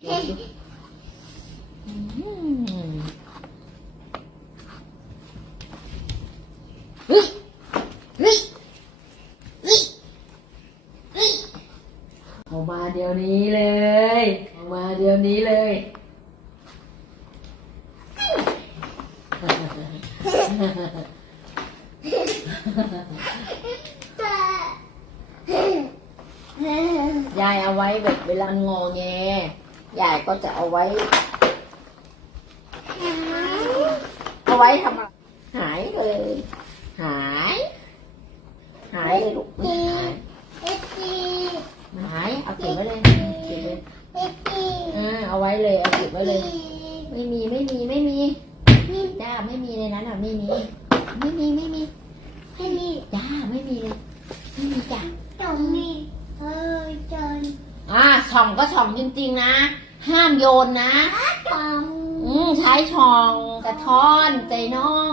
อออกมาเดี๋ยวนี้เลยออกมาเดี๋ยวนี้เลยยายเอาไว้แบบเวลางอแง ยายก็จะเอาไว้เอาไว้ทำอะไรหายเลยหายหายเลยลูกหายหายเอาเก็บไว้เลยเก็บเลยอ่าเอาไว้เลยเอาเก็บไว้เลยไม่มีไม่มีไม่มีจ้าไม่มีในนั้นอะไม่มีไม่มีไม่มีจ้าไม่มีเลยไม่มีจ้าอ่า ช่องก็ช่องจริง ๆ นะ ห้ามโยนนะอืมใช้ช่องกระท้อนใจน้อง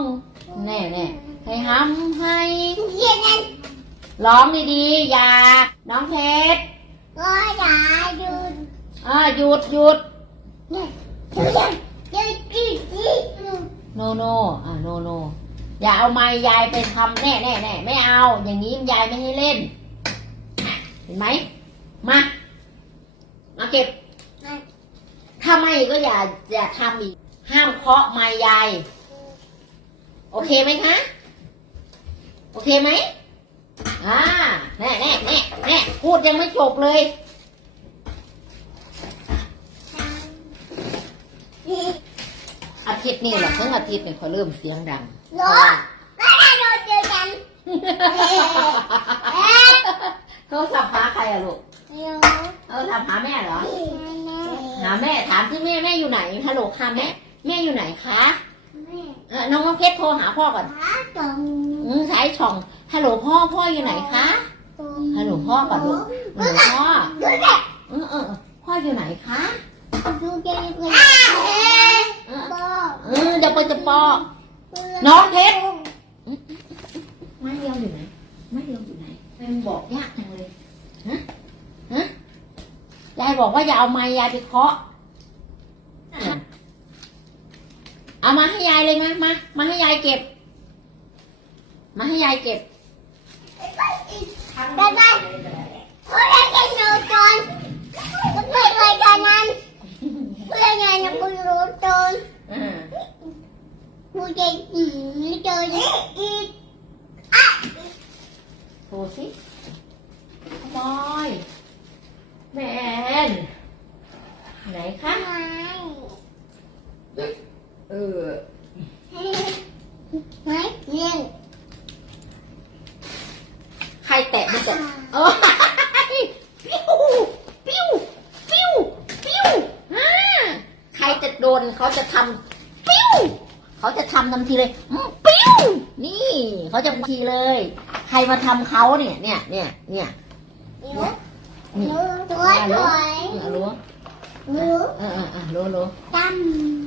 แน่แน่ให้ห้ำให้ร้องดีๆ อย่า น้องเพชรอ่าหยุดหยุดโนโนอ่าโนโนอย่าเอาไม้ยายไปทำแน่แน่แน่ไม่เอา อย่างนี้ยายไม่ให้เล่น เห็นไหมมา มาเก็บ ถ้าไม่ก็อย่าอย่าทำอีก ห้ามเคาะไม้ยาย โอเคไหมคะ โอเคไหมอ่าแน่แน่แน่แน่พูดยังไม่จบเลยอาทิตย์นี้แหละเพิ่งอาทิตย์นี่เขาเริ่มเสียงดังโทรศัพท์หาใครอะลูก โทรศัพท์หาแม่เหรอ หาแม่ถามที่แม่แม่อยู่ไหนฮัลโหลค่ะแม่แม่อยู่ไหนคะเออน้องเพชรโทรหาพ่อก่อนอืมสายช่องฮัลโหลพ่อพ่ออยู่ไหนคะฮัลโหลพ่อก่อนลูกฮัลโหลพ่อเออเออเออพ่ออยู่ไหนคะเออเออเดี๋ยวไปจะปอน้องเพชรไม้เรียวอยู่ไหนไม้เรียวอยู่ไหนเป็นบอกยากจังเลยฮะฮะ ยายบอกว่าอย่าเอาไม้ยายไปเคาะอะเอามาให้ยายเลยมามามาให้ยายเก็บ มาให้ยายเก็บได้ได้เพื่อนกันหนูจนเพื่อนเลยกันนั้นเพื่อนไงนะคุณรู้จนอ่าคุณจะอืมเจออีกโทรสิบอย แมนไหนคะทำไมเออ ไม่เรียนใครแตะมันจะเออปิ้วปิ้วปิ้วปิ้วอ่าใครจะโดนเขาจะทำปิ้วเขาจะทำทันทีเลยอืมปิ้วนี่เขาจะทันทีเลย ใครมาทำเขาเนี่ยเนี่ยเนี่ยเนี่ยหนู หนูตัวสวยเนี่ยรู้หนูเออเออเออรู้รู้จำ